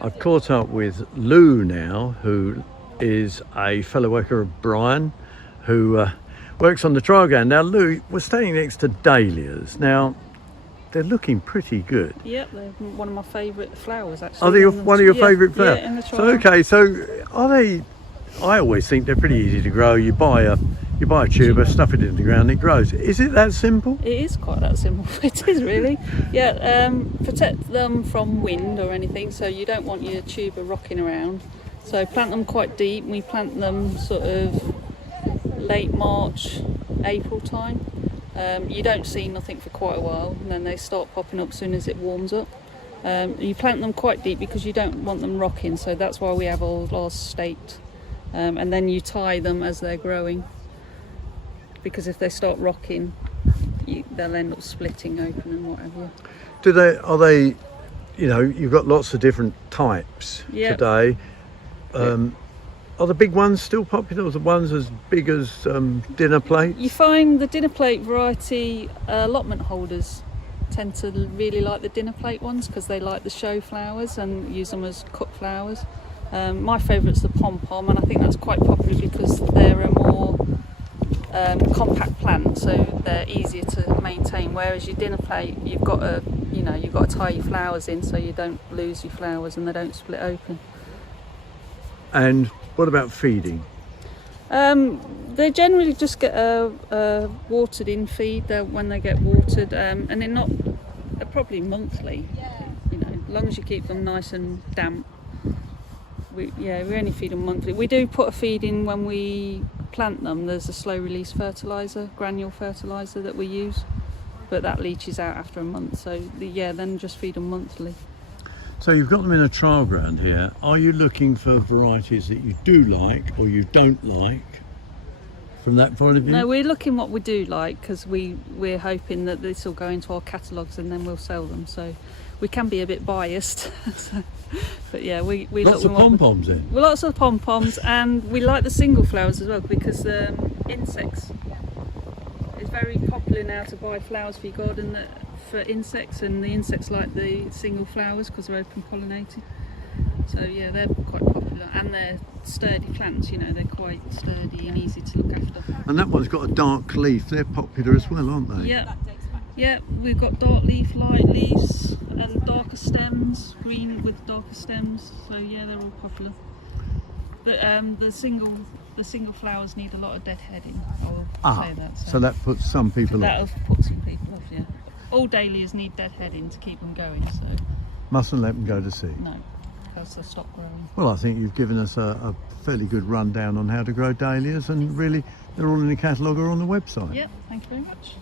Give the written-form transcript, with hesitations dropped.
I've caught up with Lou now, who is a fellow worker of Brian, who works on the trial ground. Now, Lou, we're standing next to Dahlias. Now, they're looking pretty good. Yep, they're one of my favourite flowers, actually. Are they one of your favourite flowers? Yeah, in the trial. So, okay, so are they... I always think they're pretty easy to grow. You buy a tuber, stuff it in the ground, it grows. Is it that simple? It is quite that simple. It is really. Yeah, protect them from wind or anything, so you don't want your tuber rocking around. So plant them quite deep. We plant them sort of late March, April time. You don't see nothing for quite a while, and then they start popping up as soon as it warms up. You plant them quite deep because you don't want them rocking, so that's why we have all ours staked. And then you tie them as they're growing, because if they start rocking, they'll end up splitting open and whatever. Are they, you know, you've got lots of different types today. Are the big ones still popular, or the ones as big as dinner plates? You find the dinner plate variety allotment holders tend to really like the dinner plate ones because they like the show flowers and use them as cut flowers. My favourite's the pom-pom, and I think that's quite popular because they're a more compact plant, so they're easier to maintain. Whereas your dinner plate, you've got to tie your flowers in so you don't lose your flowers and they don't split open. And what about feeding? They generally just get a watered in feed when they get watered, and they're probably monthly. You know, as long as you keep them nice and damp. We only feed them monthly. We do put a feed in when we plant them. There's a slow release fertiliser, granule fertiliser that we use, but that leaches out after a month. So then just feed them monthly. So you've got them in a trial ground here. Are you looking for varieties that you do like or you don't like from that point of view? No, we're looking what we do like because we're hoping that this will go into our catalogues and then we'll sell them. So we can be a bit biased. But yeah, we lots look of pom-poms in. Well, lots of pom-poms, and we like the single flowers as well because insects. It's very popular now to buy flowers for your garden for insects, and the insects like the single flowers because they're open pollinated. So yeah, they're quite popular, and they're sturdy plants. You know, they're quite sturdy and easy to look after. And that one's got a dark leaf. They're popular as well, aren't they? Yeah. Yeah, we've got dark leaf, light leaves, and darker stems, green with darker stems. So yeah, they're all popular. But the single flowers need a lot of deadheading. I will say that. So that puts some people off. That'll put some people off. Yeah. All dahlias need deadheading to keep them going. So mustn't let them go to seed. No, because they'll stop growing. Well, I think you've given us a fairly good rundown on how to grow dahlias, and really they're all in the catalogue or on the website. Yep. Thank you very much.